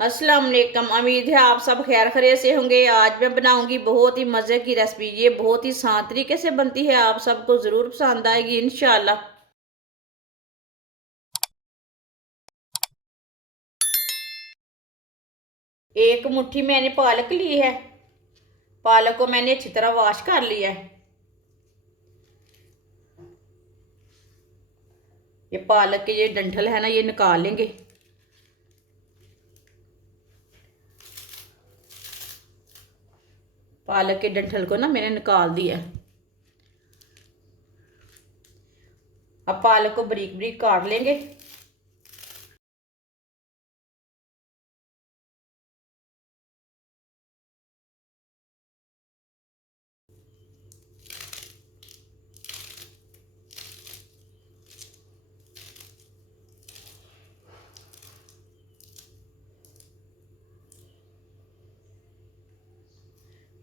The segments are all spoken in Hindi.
अस्सलाम वालेकुम। उम्मीद है आप सब खैर खैरियत से होंगे। आज मैं बनाऊंगी बहुत ही मज़े की रेसिपी। ये बहुत ही आसान तरीके से बनती है, आप सबको ज़रूर पसंद आएगी इंशाल्लाह। एक मुट्ठी मैंने पालक ली है। पालक को मैंने अच्छी तरह वॉश कर लिया है। ये पालक के ये डंठल है ना, ये निकाल लेंगे। पालक के डंठल को ना मैंने निकाल दिया है। अब पालक को बारीक बारीक काट लेंगे।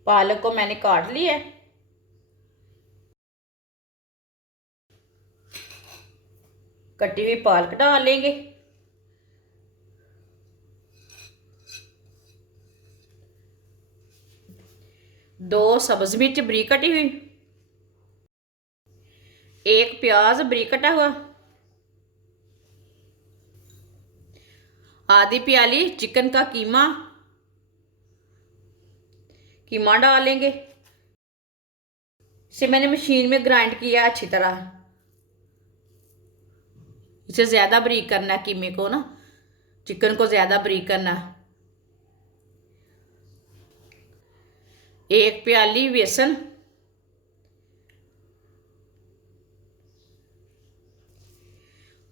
पालक को मैंने काट लिया है। कटी हुई पालक डाल लेंगे। दो सब्ज मिर्च बारीक कटी हुई। एक प्याज बारीक कटा हुआ। आधी प्याली चिकन का कीमा कीमा डालेंगे। इसे मैंने मशीन में ग्राइंड किया अच्छी तरह। इसे ज़्यादा बारीक करना है, कीमे को ना, चिकन को ज़्यादा बारीक करना है। एक प्याली बेसन,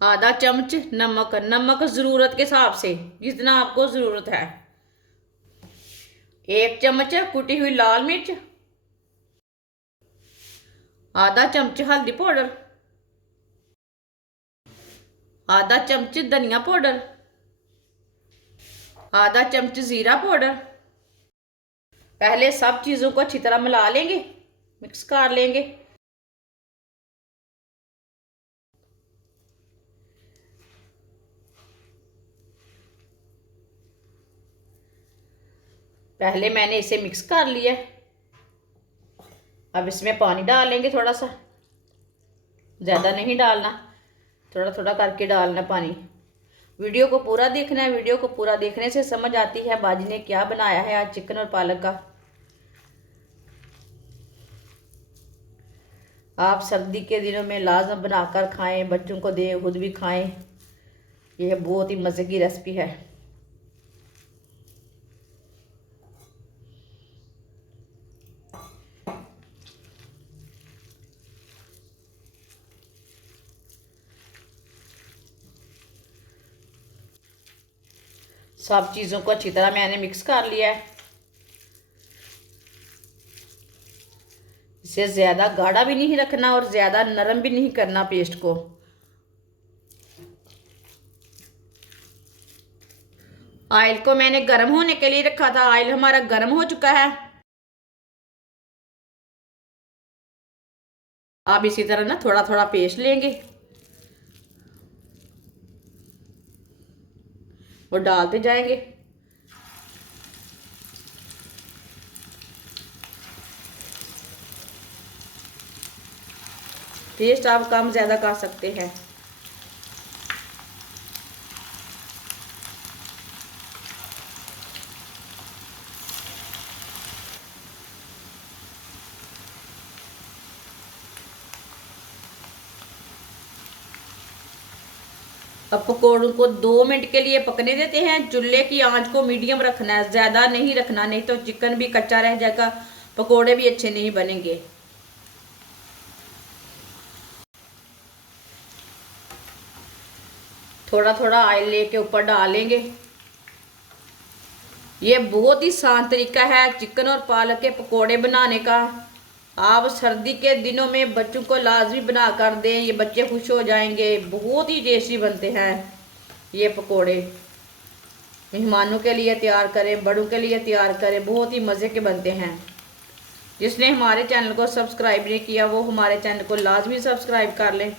आधा चम्मच नमक। नमक ज़रूरत के हिसाब से, जितना आपको ज़रूरत है। एक चम्मच कुटी हुई लाल मिर्च, आधा चम्मच हल्दी पाउडर, आधा चम्मच धनिया पाउडर, आधा चम्मच ज़ीरा पाउडर। पहले सब चीज़ों को अच्छी तरह मिला लेंगे, मिक्स कर लेंगे। पहले मैंने इसे मिक्स कर लिया। अब इसमें पानी डालेंगे थोड़ा सा, ज़्यादा नहीं डालना, थोड़ा थोड़ा करके डालना पानी। वीडियो को पूरा देखना है। वीडियो को पूरा देखने से समझ आती है बाजी ने क्या बनाया है आज चिकन और पालक का। आप सर्दी के दिनों में लाजम बनाकर खाएं, बच्चों को दें, खुद भी खाएं। यह बहुत ही मज़े की रेसिपी है। सब चीज़ों को अच्छी तरह मैंने मिक्स कर लिया है। इसे ज़्यादा गाढ़ा भी नहीं रखना और ज़्यादा नरम भी नहीं करना पेस्ट को। ऑयल को मैंने गर्म होने के लिए रखा था। ऑयल हमारा गर्म हो चुका है। आप इसी तरह ना थोड़ा थोड़ा पेस्ट लेंगे और डालते जाएंगे। टेस्ट आप कम ज़्यादा कर सकते हैं। अब पकौड़ों को 2 मिनट के लिए पकने देते हैं। चूल्हे की आंच को मीडियम रखना है, ज़्यादा नहीं रखना, नहीं तो चिकन भी कच्चा रह जाएगा, पकौड़े भी अच्छे नहीं बनेंगे। थोड़ा थोड़ा ऑयल लेके ऊपर डालेंगे। ये बहुत ही आसान तरीका है चिकन और पालक के पकोड़े बनाने का। आप सर्दी के दिनों में बच्चों को लाजमी बना कर दें, ये बच्चे खुश हो जाएंगे। बहुत ही टेस्टी बनते हैं ये पकोड़े। मेहमानों के लिए तैयार करें, बड़ों के लिए तैयार करें, बहुत ही मज़े के बनते हैं। जिसने हमारे चैनल को सब्सक्राइब नहीं किया वो हमारे चैनल को लाजमी सब्सक्राइब कर लें।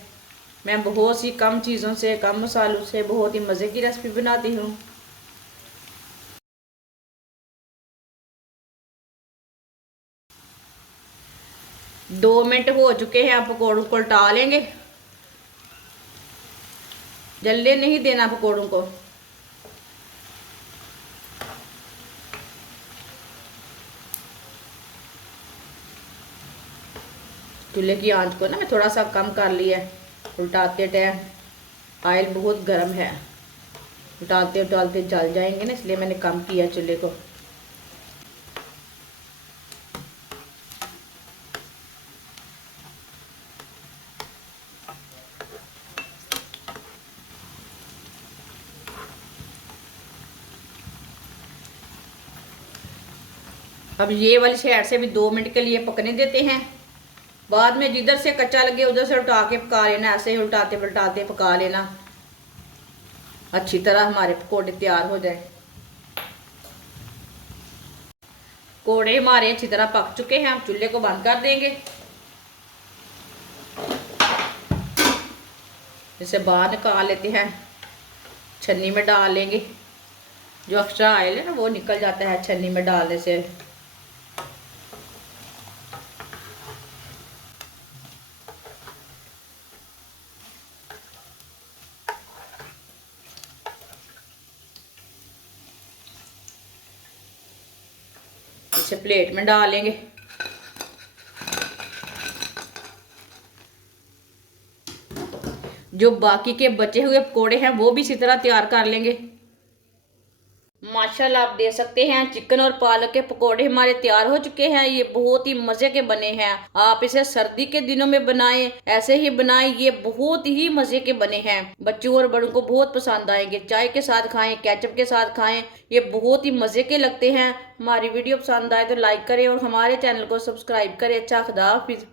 मैं बहुत सी कम चीज़ों से, कम मसालों से बहुत ही मज़े की रेसिपी बनाती हूँ। 2 मिनट हो चुके हैं, आप पकौड़ों को उल्टा लेंगे। जलने नहीं देना पकौड़ों को। चूल्हे की आंच को ना मैं थोड़ा सा कम कर लिया है उल्टाते टाइम। ऑयल बहुत गर्म है, उल्टाते उल्टाते जल जाएंगे ना, इसलिए मैंने कम किया चूल्हे को। अब ये वाली साइड से भी 2 मिनट के लिए पकने देते हैं। बाद में जिधर से कच्चा लगे उधर से उल्टा के पका लेना, ऐसे ही उल्टाते पलटाते पका लेना, अच्छी तरह हमारे पकौड़े तैयार हो जाए। पकौड़े हमारे अच्छी तरह पक चुके हैं, हम चूल्हे को बंद कर देंगे। इसे बाहर निकाल लेते हैं, छन्नी में डाल लेंगे। जो एक्स्ट्रा ऑयल है ना वो निकल जाता है छन्नी में डालने से। इसे प्लेट में डाल लेंगे। जो बाकी के बचे हुए पकोड़े हैं वो भी इसी तरह तैयार कर लेंगे। माशाल्लाह आप देख सकते हैं चिकन और पालक के पकोड़े हमारे तैयार हो चुके हैं। ये बहुत ही मजे के बने हैं। आप इसे सर्दी के दिनों में बनाएं, ऐसे ही बनाएं, ये बहुत ही मजे के बने हैं। बच्चों और बड़ों को बहुत पसंद आएंगे। चाय के साथ खाएं, केचप के साथ खाएं, ये बहुत ही मजे के लगते हैं। हमारी वीडियो पसंद आए तो लाइक करें और हमारे चैनल को सब्सक्राइब करें। अच्छा, खुदा हाफिज।